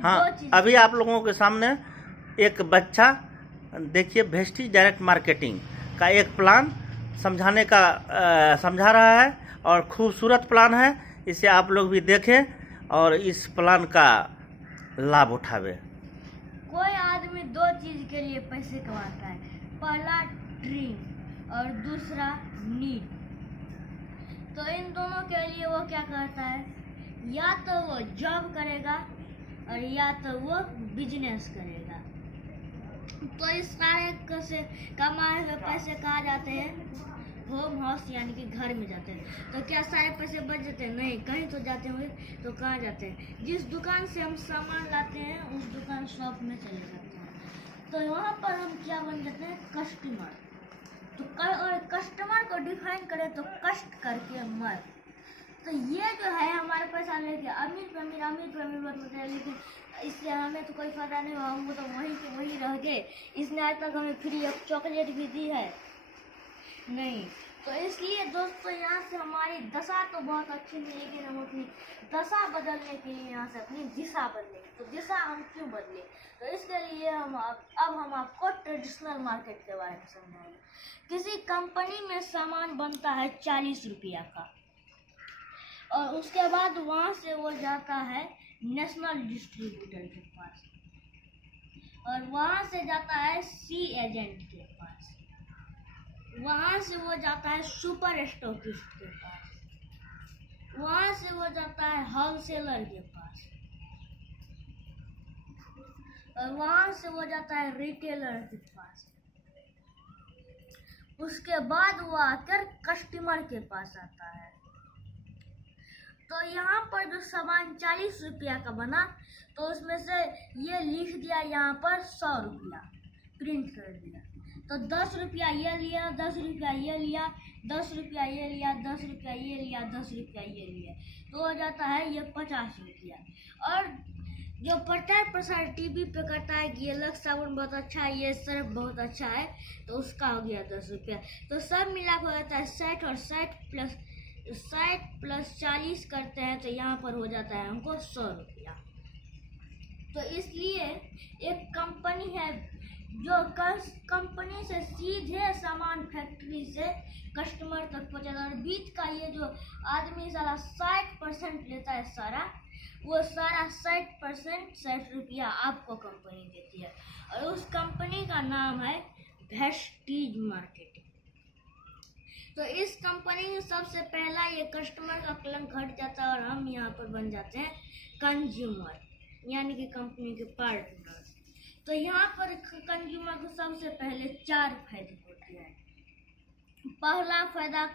हाँ, दो चीज अभी आप लोगों के सामने एक बच्चा देखिए वेस्टिज डायरेक्ट मार्केटिंग का एक प्लान समझा रहा है और खूबसूरत प्लान है। इसे आप लोग भी देखें और इस प्लान का लाभ उठावे। कोई आदमी दो चीज के लिए पैसे कमाता है, पहला ड्रीम और दूसरा नीड। तो इन दोनों के लिए वो क्या करता है, या तो वो जॉब करेगा और या तो वो बिजनेस करेगा। तो इस सारे से कमाए हुए पैसे कहाँ जाते हैं, होम हाउस यानी कि घर में जाते हैं। तो क्या सारे पैसे बच जाते हैं? नहीं, कहीं तो जाते होंगे। तो कहाँ जाते हैं? जिस दुकान से हम सामान लाते हैं उस दुकान शॉप में चले जाते हैं। तो वहाँ पर हम क्या बन जाते हैं, कस्टमर। तो और कस्टमर को डिफाइन करें तो कष्ट करके मर। तो ये जो है हमारे पैसा लेके अमीर पे अमीर बनते हैं, लेकिन इससे हमें तो कोई फायदा नहीं हुआ। हमको तो वहीं के वही रह गए। इसने आज तक हमें फ्री ऑफ चॉकलेट भी दी है नहीं। तो इसलिए दोस्तों यहाँ से हमारी दशा तो बहुत अच्छी थी, लेकिन हम अपनी दशा बदलने के लिए यहाँ से अपनी दिशा बदले। तो दिशा हम क्यों बदले? तो इसके लिए हम आपको ट्रेडिशनल मार्केट के बारे में समझाएंगे। किसी कंपनी में सामान बनता है 40 रुपया का, और उसके बाद वहाँ से वो जाता है नेशनल डिस्ट्रीब्यूटर के पास, और वहाँ से जाता है सी एजेंट के पास, वहाँ से वो जाता है सुपर स्टॉकिस्ट के पास, वहाँ से वो जाता है होलसेलर के पास, और वहाँ से वो जाता है रिटेलर के पास। उसके बाद वो आकर कस्टमर के पास आता है। तो यहाँ पर जो सामान 40 रुपया का बना, तो उसमें से ये लिख दिया यहाँ पर 100 रुपया प्रिंट कर दिया। तो 10 रुपया ये लिया, 10 रुपया ये लिया, 10 रुपया ये लिया, 10 रुपया ये लिया, 10 रुपया ये लिया, तो हो जाता है ये 50 रुपया। और जो प्रचार प्रसार टीवी पे करता है कि ये लक्स साबुन बहुत अच्छा है, ये सर्फ बहुत अच्छा है, तो उसका हो गया 10 रुपया। तो सब मिला के हो जाता है 60, और 60 प्लस 40 करते हैं तो यहाँ पर हो जाता है हमको 100 रुपया। तो इसलिए एक कंपनी है जो कंपनी से सीधे सामान फैक्ट्री से कस्टमर तक पहुँचाता है, और बीच का ये जो आदमी सारा 60% लेता है, वो सारा 60% 60 रुपया आपको कंपनी देती है। और उस कंपनी का नाम है वेस्टिज मार्केटिंग। तो इस कंपनी में सबसे पहला ये कस्टमर का कलंक हट जाता है, और हम यहाँ पर बन जाते हैं कंज्यूमर यानी कि कंपनी के पार्टनर। तो यहाँ पर कंज्यूमर को सबसे पहले 4 फायदे होते हैं। पहला फायदा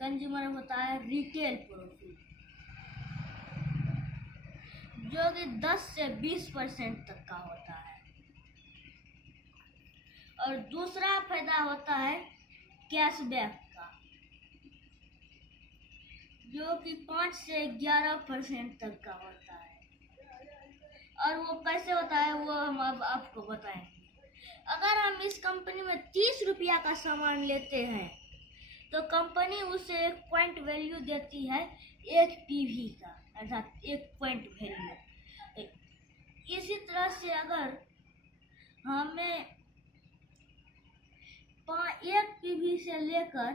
कंज्यूमर होता है रिटेल प्रॉफिट, जो कि 10 से 20% तक का होता है। और दूसरा फायदा होता है कैशबैक का, जो कि 5 से 11% तक का होता है। और वो कैसे होता है वो हम अब आपको बताएंगे। अगर हम इस कंपनी में 30 रुपया का सामान लेते हैं तो कंपनी उसे 1 पॉइंट वैल्यू देती है 1 पीवी का, अर्थात 1 पॉइंट वैल्यू। इसी तरह से अगर हमें 1 पीवी से लेकर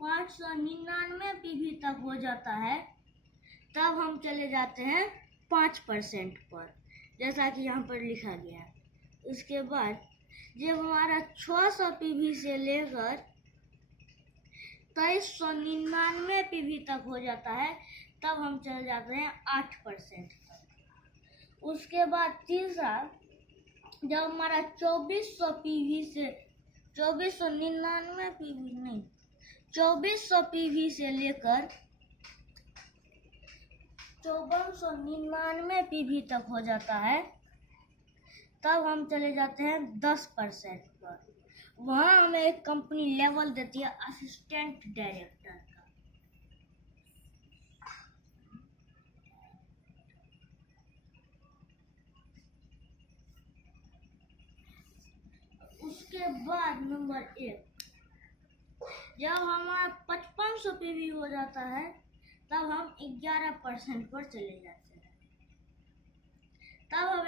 599 पीवी तक हो जाता है, तब हम चले जाते हैं 5% पर, जैसा कि यहाँ पर लिखा गया है। उसके बाद जब हमारा 600 पीवी से लेकर 2399 पीवी तक हो जाता है, तब हम चले जाते हैं 8% पर। उसके बाद तीसरा, जब हमारा 2400 पीवी से 2499 पीवी नहीं 2400 पीवी से लेकर 5499 पीवी तक हो जाता है, तब हम चले जाते हैं 10% पर। वहाँ हमें एक कंपनी लेवल देती है असिस्टेंट डायरेक्टर का। उसके बाद नंबर 1, जब हमारा 5500 पीवी हो जाता है, तब हम 11% पर चले जाते हैं।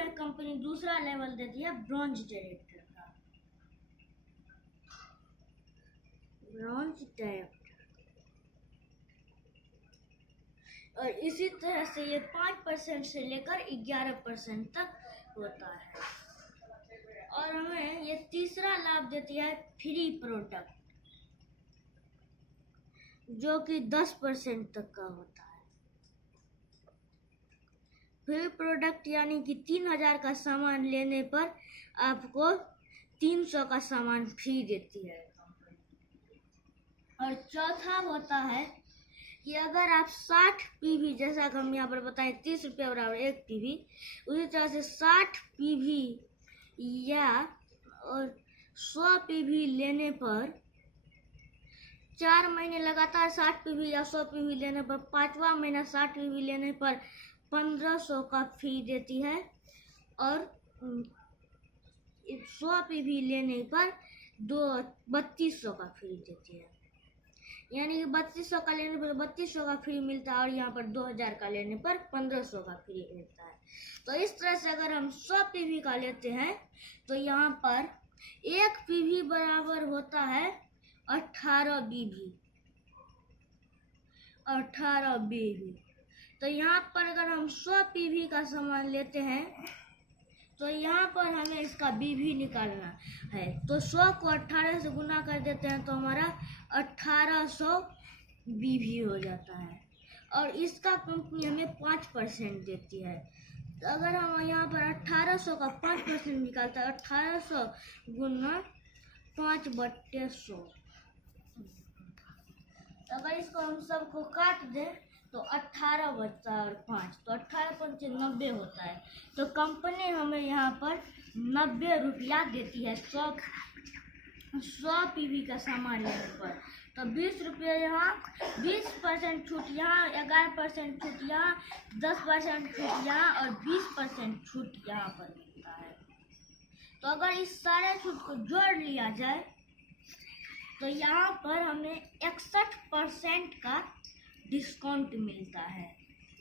हमें कंपनी दूसरा लेवल देती है ब्रॉन्ज डायरेक्टर का। ब्रॉन्ज डायरेक्टर, और इसी तरह से ये 5% से लेकर 11% तक होता है। और हमें ये तीसरा लाभ देती है फ्री प्रोडक्ट, जो कि 10% तक का होता है। फ्री प्रोडक्ट यानी कि 3000 का सामान लेने पर आपको 300 का सामान फ्री देती है। और चौथा होता है कि अगर आप 60 पीवी, जैसा कि हम यहाँ पर बताएं 30 रुपये बराबर 1 पीवी, उसी तरह से 60 पीवी या और 100 पीवी लेने पर 4 महीने लगातार 60 पीवी या 100 पीवी लेने पर 5वां महीना 60 पीवी लेने पर 1500 का फ्री देती है। और 100 पीवी लेने पर 3200 का फ्री देती है। यानी कि 3200 का लेने पर 3200 का फ्री मिलता है, और यहाँ पर 2000 का लेने पर 1500 का फ्री मिलता है। तो इस तरह से अगर हम 100 पीवी का लेते हैं तो यहाँ पर 1 पीवी बराबर होता है 18 बीवी, 18 बीवी। तो यहाँ पर अगर हम 100 पीवी का सामान लेते हैं तो यहाँ पर हमें इसका बीवी निकालना है। तो 100 को 18 से गुना कर देते हैं तो हमारा 1800 बीवी हो जाता है। और इसका कंपनी हमें 5% देती है। तो अगर हम यहाँ पर 1800 का 5% निकालते हैं, 1800 गुना 5/100, अगर इसको हम सबको काट दें तो 18 बचता है और 5, तो 18 90 होता है। तो कंपनी हमें यहाँ पर 90 रुपया देती है 100 पीवी का सामान लेने पर। तो 20 रुपये यहाँ, 20% छूट यहाँ, 11% छूट यहाँ, 10% छूट यहाँ और 20% छूट यहाँ पर मिलता है। तो अगर इस सारे छूट को जोड़ लिया जाए तो यहाँ पर हमें 61% का डिस्काउंट मिलता है।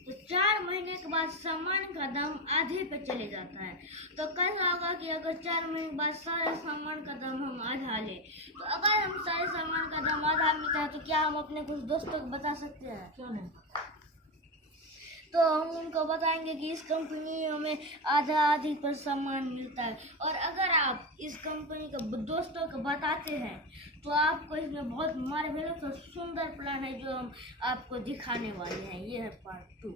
तो 4 महीने के बाद सामान का दाम आधे पे चले जाता है। तो कैसा होगा कि अगर 4 महीने के बाद सारे सामान का दाम हम आधा ले, तो अगर हम सारे सामान का दाम आधा मिलता है तो क्या हम अपने कुछ दोस्तों को बता सकते हैं? क्यों नहीं? तो हम उनको बताएंगे कि इस कंपनी हमें आधी पर सामान मिलता है। और अगर आप इस कंपनी के दोस्तों को बताते हैं तो आपको इसमें बहुत मार्वेलस और सुंदर प्लान है जो हम आपको दिखाने वाले हैं। ये है पार्ट 2।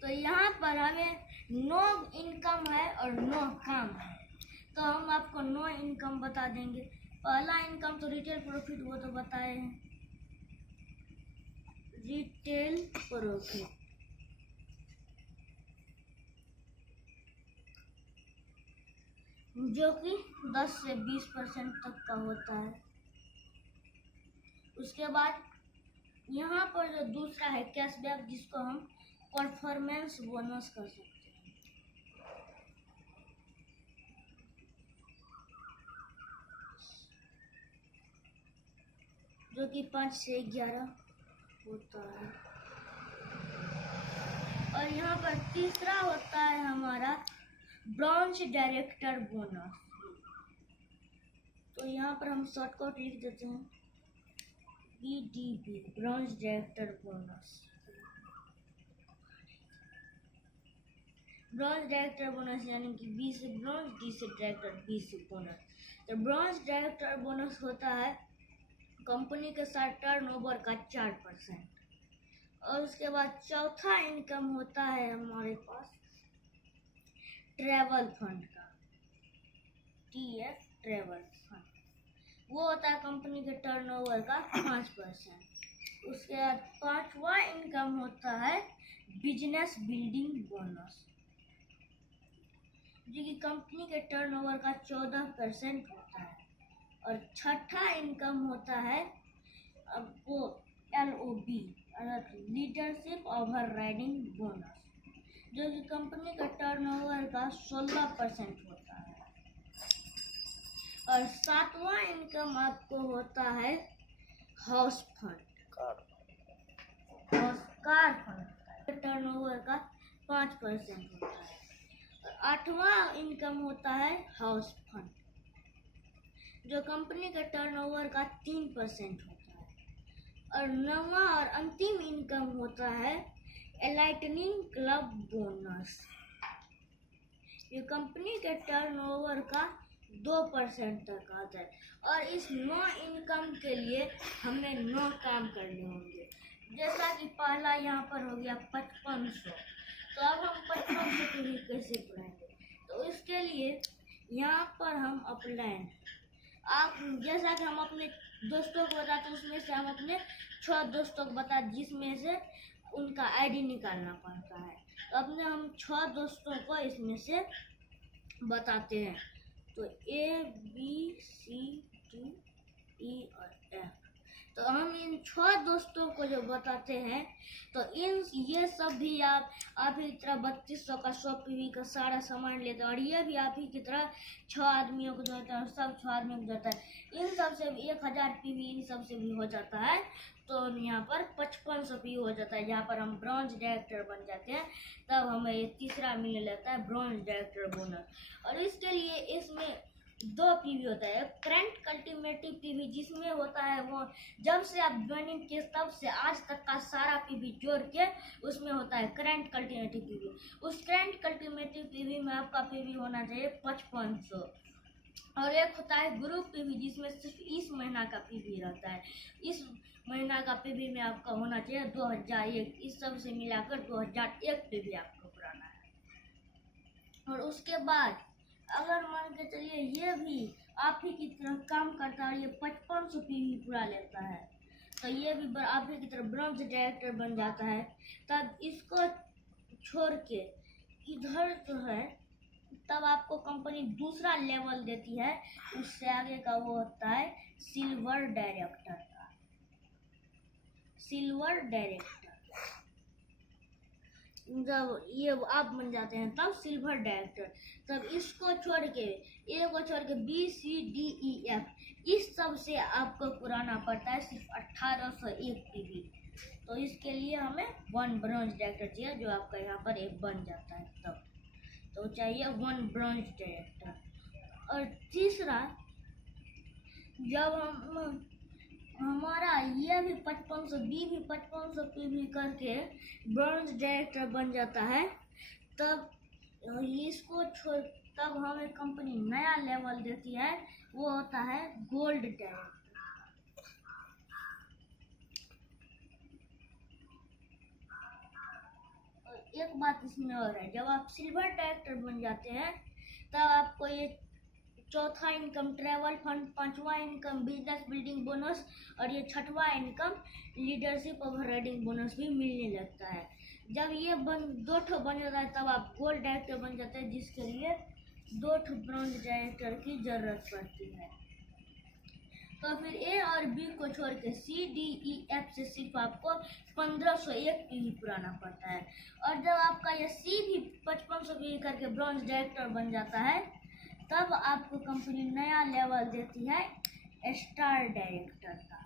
तो यहाँ पर हमें नो इनकम है और नो काम है। तो हम आपको नो इनकम बता देंगे। पहला इनकम तो रिटेल प्रॉफिट, वो तो बताए हैं, रिटेल प्रॉफिट, जो कि 10 से 20% तक का होता है। उसके बाद यहाँ पर जो दूसरा है कैशबैक, जिसको हम परफॉर्मेंस बोनस कर सकते हैं, जो कि 5 से 11 होता है। और यहाँ पर तीसरा होता है हमारा ब्रॉन्ज डायरेक्टर बोनस। तो यहाँ पर हम शॉर्टकट लिख देते हैं BDB, bronze director bonus. Bronze director bonus यानी कि B से ब्रॉन्ज, D से डायरेक्टर, B से बोनस। तो ब्रॉन्ज डायरेक्टर बोनस होता है कंपनी के साथ टर्नओवर का 4%। और उसके बाद चौथा इनकम होता है हमारे पास ट्रैवल फंड का, TF ट्रैवल फंड। वो होता है कंपनी के टर्नओवर का 5%। उसके बाद 5वां इनकम होता है बिजनेस बिल्डिंग बोनस, जो कि कंपनी के टर्नओवर का 14% होता है। और छठा इनकम होता है आपको LOB, leadership over riding bonus, जो कि कंपनी का टर्नओवर का 16% होता है। और 7वां इनकम आपको होता है house fund, car fund, turnover का 5% होता है। 8वां इनकम होता है हाउस फंड, जो कंपनी के टर्नओवर का 3% होता है। और 9वां और अंतिम इनकम होता है एलाइटनिंग क्लब बोनस, ये कंपनी के टर्नओवर का 2% तक आता है। और इस 9 इनकम के लिए हमें 9 काम करने होंगे। जैसा कि पहला यहाँ पर हो गया 5500, तो अब हम 5500 को भी कैसे पढ़ाएंगे? तो इसके लिए यहाँ पर हम अप्लाइन, आप जैसा कि हम अपने दोस्तों को बताते उसमें से हम अपने 6 दोस्तों को बता, जिसमें से उनका आईडी निकालना पड़ता है। तो अपने हम 6 दोस्तों को इसमें से बताते हैं। तो ABCDE और F, तो हम इन 6 दोस्तों को जो बताते हैं, तो ये सब भी आप ही की तरह 3200 का 100 PV का सारा सामान लेते हैं। और ये भी आप ही की तरह 6 आदमियों को देता है और सब 6 आदमियों को देता है। इन सब से 1000 PV इन सब से भी हो जाता है। तो यहाँ पर 5500 PV हो जाता है। यहाँ पर हम ब्रॉन्ज डायरेक्टर बन जाते हैं, तब हमें ये तीसरा मिलने लगता है ब्रॉन्ज डायरेक्टर बोनस। और इसके लिए इसमें 2 PV होता है, करंट कल्टीमेटिव PV, जिसमें होता है वो जब से आप ज्वाइनिंग किए तब से आज तक का सारा PV जोड़ के उसमें होता है करंट कल्टीमेटिव PV। उस करंट कल्टीमेटिव PV में आपका PV होना चाहिए 5500। और एक होता है ग्रुप PV, जिसमें सिर्फ इस महीना का PV रहता है। इस महीना का PV में आपका होना चाहिए 2001। इस सब से मिलाकर 2001 PV आपको पुराना है। और उसके बाद अगर मान के चलिए ये भी आप ही की तरह काम करता है और ये 5500 PV पूरा लेता है, तो ये भी आप ही की तरह ब्रॉन्ज डायरेक्टर बन जाता है। तब इसको छोड़ के इधर जो है, तब आपको कंपनी दूसरा लेवल देती है। उससे आगे का वो होता है सिल्वर डायरेक्टर का, सिल्वर डायरेक्टर। जब ये आप बन जाते हैं तब सिल्वर डायरेक्टर। तब इसको छोड़ के BCDEF, इस सब से आपको पुराना पड़ता है सिर्फ 1801 PV। तो इसके लिए हमें 1 ब्रॉन्ज डायरेक्टर चाहिए, जो आपका यहाँ पर एक बन जाता है। तब तो चाहिए 1 ब्रॉन्ज डायरेक्टर। और तीसरा, जब हमारा ये भी 5500 B भी 5500 PV करके ब्रॉन्ज डायरेक्टर बन जाता है, तब इसको छोड़, तब हमें कंपनी नया लेवल देती है, वो होता है गोल्ड डायरेक्टर। और एक बात इसमें और है, जब आप सिल्वर डायरेक्टर बन जाते हैं तब आपको ये 4था इनकम ट्रैवल फंड, 5वां इनकम बिजनेस बिल्डिंग बोनस, और ये 6वां इनकम लीडरशिप ओवरराइडिंग बोनस भी मिलने लगता है। जब ये 2 बन जाता है तब आप गोल्ड डायरेक्टर बन जाते हैं, जिसके लिए 2 ब्रॉन्ज डायरेक्टर की जरूरत पड़ती है। तो फिर A और B को छोड़ के CDEF से सिर्फ आपको 1501 PV पुराना पड़ता है। और जब आपका ये C भी 5500 PV करके ब्रॉन्ज डायरेक्टर बन जाता है, तब आपको कंपनी नया लेवल देती है स्टार डायरेक्टर का,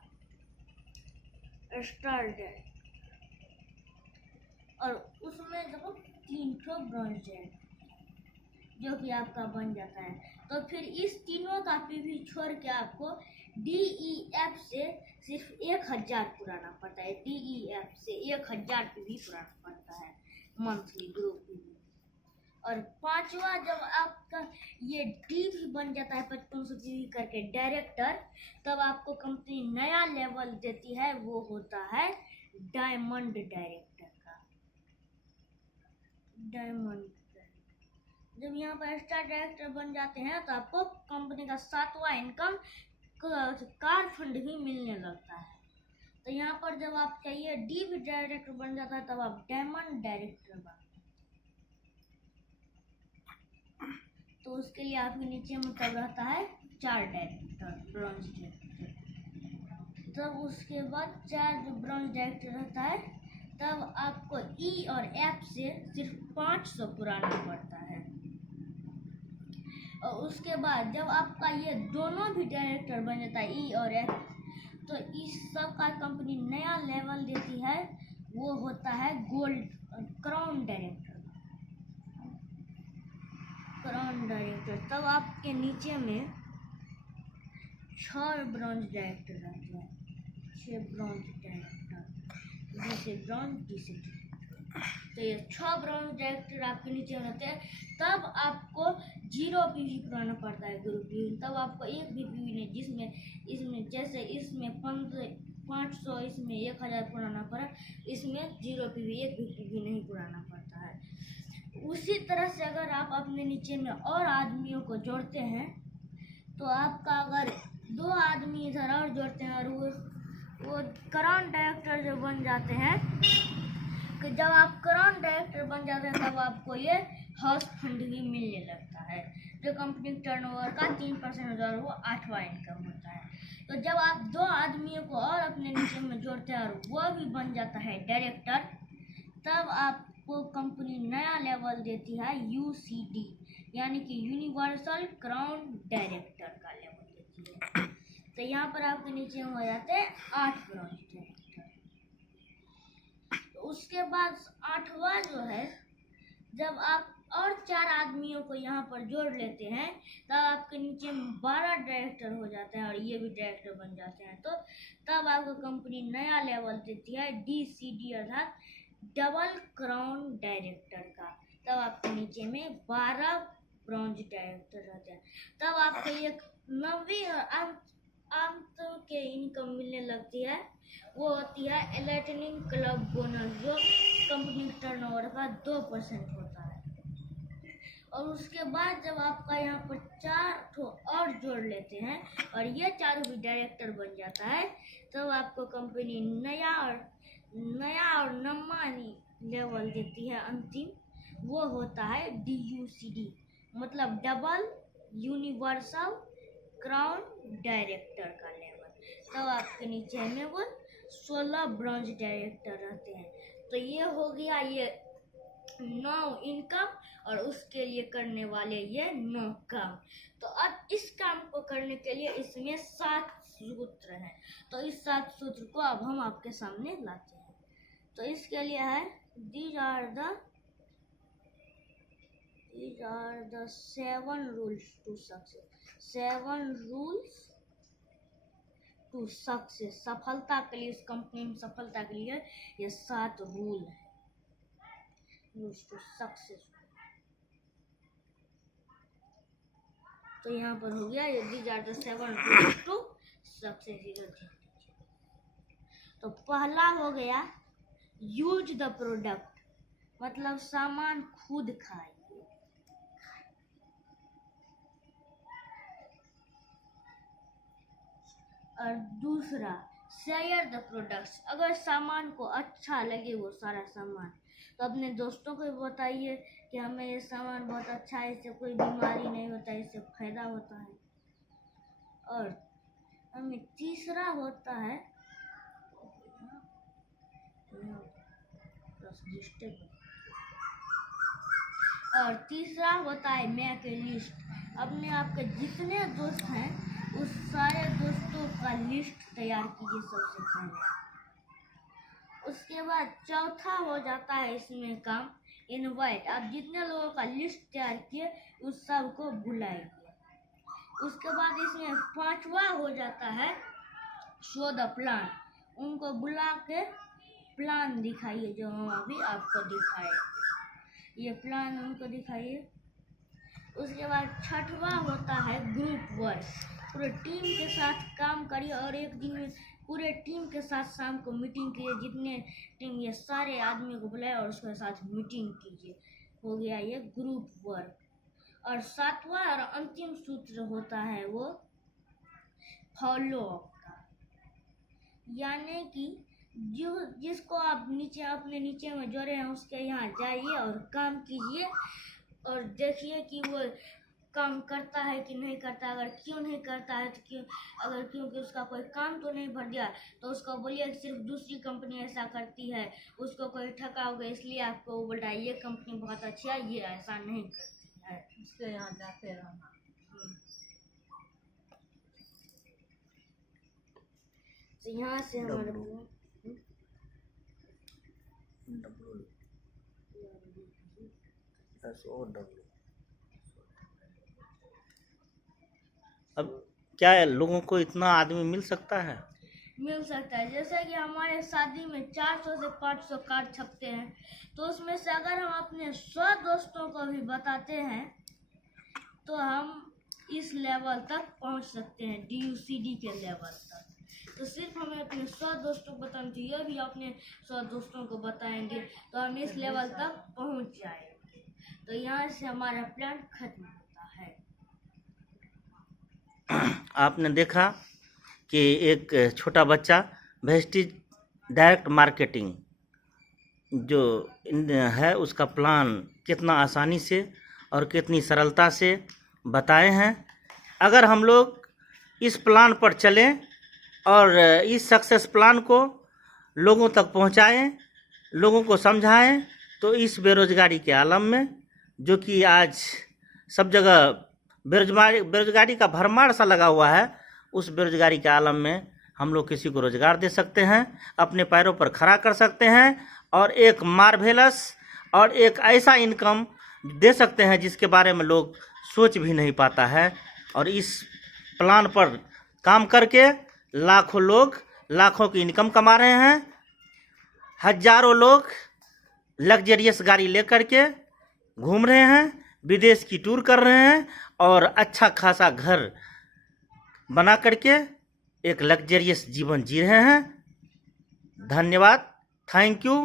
स्टार डायरेक्टर। और उसमें देखो 3 ब्रॉन्ज डायरेक्टर जो कि आपका बन जाता है। तो फिर इस तीनों का PV छोड़ के आपको DEF से सिर्फ 1000 पुराना पड़ता है। DEF से 1000 PV पुराना पड़ता है मंथली ग्रुप PV। और 5वां, जब आपका ये D भी बन जाता है 5500 PV करके डायरेक्टर, तब आपको कंपनी नया लेवल देती है, वो होता है डायमंड डायरेक्टर का, डायमंड। जब यहाँ पर स्टार डायरेक्टर बन जाते हैं तो आपको कंपनी का 7वां इनकम कार फंड भी मिलने लगता है। तो यहाँ पर जब आपका ये D भी डायरेक्टर बन जाता है, तब आप डायमंड डायरेक्टर बनते हैं। तो उसके लिए आपके नीचे में तब रहता है 4 डायरेक्टर ब्रॉन्ज डायरेक्टर। तब उसके बाद 4 जो ब्रॉन्ज डायरेक्टर रहता है, तब आपको E और F से सिर्फ 500 पुराना पड़ता है। और उसके बाद जब आपका ये दोनों भी डायरेक्टर बन जाता है E और F, तो इस सब का कंपनी नया लेवल देती है, वो होता है गोल्ड क्राउन डायरेक्टर। डायरेक्टर, तब आपके नीचे में 6 ब्रांच डायरेक्टर रहते हैं, 6 ब्रांच डायरेक्टर, जैसे ब्रांच जैसे। तो ये 6 ब्रांच डायरेक्टर आपके नीचे रहते हैं। तब आपको 0 पीवी पुराना पड़ता है ग्रुप पीवी। तब आपको एक भी पीवी नहीं, जिसमें इसमें जैसे इसमें 500, इसमें 1000 पुराना पड़ा, इसमें 0 पीवी, एक भी पीवी नहीं पुराना पड़ता है। उसी तरह से अगर आप अपने नीचे में और आदमियों को जोड़ते हैं, तो आपका अगर 2 आदमी इधर और जोड़ते हैं और वो करंट डायरेक्टर जो बन जाते हैं, कि जब आप करंट डायरेक्टर बन जाते हैं तब आपको ये हाउस फंड भी मिलने लगता है, जो कंपनी टर्नओवर का 3% होता है, वो 8वां इनकम होता है। तो जब आप 2 आदमियों को और अपने नीचे में जोड़ते हैं और वो भी बन जाता है डायरेक्टर, तब आपको कंपनी नया लेवल देती है UCD, यानी कि यूनिवर्सल क्राउन डायरेक्टर का लेवल देती है। तो यहाँ पर आपके नीचे हो जाते हैं 8 ब्रांच डायरेक्टर। उसके बाद 8वां जो है, जब आप और 4 आदमियों को यहाँ पर जोड़ लेते हैं, तब आपके नीचे में 12 डायरेक्टर हो जाते हैं और ये भी डायरेक्टर बन जाते हैं। तो तब आपको कंपनी नया लेवल देती है DCD, अर्थात डबल क्राउन डायरेक्टर का। तब आपके नीचे में 12 ब्रांच डायरेक्टर रहते हैं। तब आपको एक 90 अंत के इनकम मिलने लगती है, वो होती है इलेक्ट्रॉनिक क्लब बोनस, जो कंपनी टर्नओवर का 2% होता है। और उसके बाद जब आपका यहाँ पर 4 और जोड़ लेते हैं और ये 4 भी डायरेक्टर बन जाता है, तब आपको कंपनी नया और नम्मानी लेवल देती है अंतिम, वो होता है DUCD, मतलब डबल यूनिवर्सल क्राउन डायरेक्टर का लेवल। तब आपके नीचे में वो 16 ब्रांच डायरेक्टर रहते हैं। तो ये हो गया ये 9 इनकम, और उसके लिए करने वाले ये 9 काम। तो अब इस काम को करने के लिए इसमें 7 सूत्र हैं। तो इस 7 सूत्र को अब हम आपके सामने लाते हैं। तो इसके लिए है these are the 7 rules to success, 7 rules to success, सफलता के लिए, इस कंपनी में सफलता के लिए ये 7 रूल है, रूल्स टू सक्सेस। तो यहाँ पर हो गया ये these are the 7 rules to success, इधर ध्यान दीजिए। तो पहला हो गया यूज द प्रोडक्ट, मतलब सामान खुद खाइए। और दूसरा शेयर द प्रोडक्ट्स, अगर सामान को अच्छा लगे वो सारा सामान, तो अपने दोस्तों को भी बताइए कि हमें ये सामान बहुत अच्छा है, इससे कोई बीमारी नहीं होता है, इससे फायदा होता है। और हमें तीसरा होता है मेक ए लिस्ट, अपने आपके जितने दोस्त हैं उस सारे दोस्तों का लिस्ट तैयार कीजिए सबसे पहले। उसके बाद चौथा हो जाता है इसमें काम इनवाइट, आप जितने लोगों का लिस्ट तैयार किए उस सब को बुलाइए। उसके बाद इसमें 5वां हो जाता है शो द प्लान, उनको बुला के प्लान दिखाइए, जो हम अभी आपको दिखाए, ये प्लान उनको दिखाइए। उसके बाद 6वां होता है ग्रुप वर्क, पूरे टीम के साथ काम करिए और एक दिन में पूरे टीम के साथ शाम को मीटिंग कीजिए, जितने टीम ये सारे आदमी को बुलाए और उसके साथ मीटिंग कीजिए। हो गया ये ग्रुप वर्क। और 7वां और अंतिम सूत्र होता है वो फॉलो अप का, यानी कि जिसको आप अपने नीचे में जोड़े हैं उसके यहाँ जाइए और काम कीजिए और देखिए कि वो काम करता है कि नहीं करता। अगर क्यों नहीं करता है तो क्योंकि उसका कोई काम तो नहीं भर दिया, तो उसको बोलिए सिर्फ दूसरी कंपनी ऐसा करती है, उसको कोई ठकाओगे इसलिए आपको वो बोल रहा है ये कंपनी बहुत अच्छी है, ये ऐसा नहीं करती है, उसके यहाँ जाते रहना। तो यहाँ से हमारे अब क्या लोगों को इतना आदमी मिल सकता है? मिल सकता है। जैसे कि हमारे शादी में 400 से 500 कार्ड छपते हैं, तो उसमें से अगर हम अपने 100 दोस्तों को भी बताते हैं तो हम इस लेवल तक पहुंच सकते हैं, DUCD के लेवल तक। तो सिर्फ हमें अपने 100 दोस्तों को बताना चाहिए, भी अपने 100 दोस्तों को बताएंगे तो हम इस लेवल तक पहुंच जाएंगे। तो यहाँ से हमारा प्लान खत्म होता है। आपने देखा कि एक छोटा बच्चा वेस्टेज डायरेक्ट मार्केटिंग जो है उसका प्लान कितना आसानी से और कितनी सरलता से बताए हैं। अगर हम लोग इस प्लान पर चलें और इस सक्सेस प्लान को लोगों तक पहुंचाएं, लोगों को समझाएं, तो इस बेरोजगारी के आलम में, जो कि आज सब जगह बेरोजगारी का भरमार सा लगा हुआ है, उस बेरोजगारी के आलम में हम लोग किसी को रोजगार दे सकते हैं, अपने पैरों पर खड़ा कर सकते हैं और एक मार्वेलस और एक ऐसा इनकम दे सकते हैं जिसके बारे में लोग सोच भी नहीं पाता है। और इस प्लान पर काम करके लाखों लोग लाखों की इनकम कमा रहे हैं। हजारों लोग लग्जरियस गाड़ी लेकर के घूम रहे हैं, विदेश की टूर कर रहे हैं और अच्छा खासा घर बना करके एक लग्जरियस जीवन जी रहे हैं। धन्यवाद, थैंक यू।